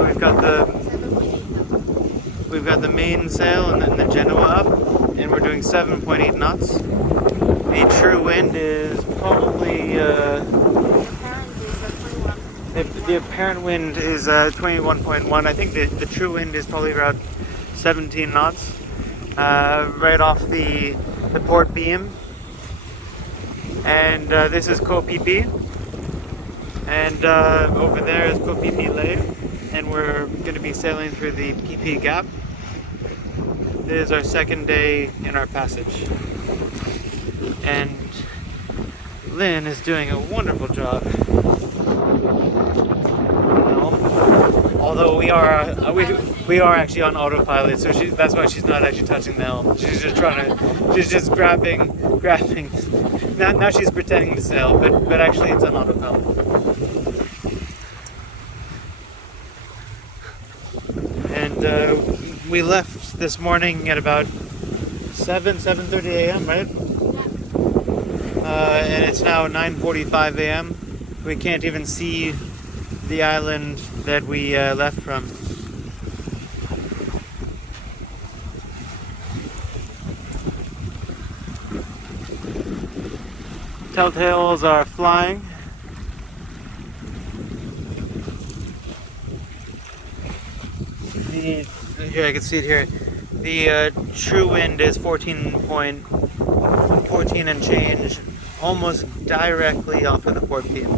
So we've got the mainsail and then the Jeanneau up, and we're doing 7.8 knots. The true wind is probably the apparent wind is 21.1. I think the true wind is probably around 17 knots, right off the port beam. And this is Koh Phi Phi, and over there is Koh Phi Phi Lay, and we're going to be sailing through the Phi Phi Gap. This is our second day in our passage, and Lynn is doing a wonderful job. Although we are actually on autopilot, so that's why she's not actually touching the helm. She's just grabbing. Now she's pretending to sail, but actually it's on autopilot. And we left this morning at about 7:30 a.m. right? And it's now 9:45 a.m. We can't even see the island that we left from. Telltales are flying. Here I can see it here. The true wind is 14 and change, almost directly off of the port beam.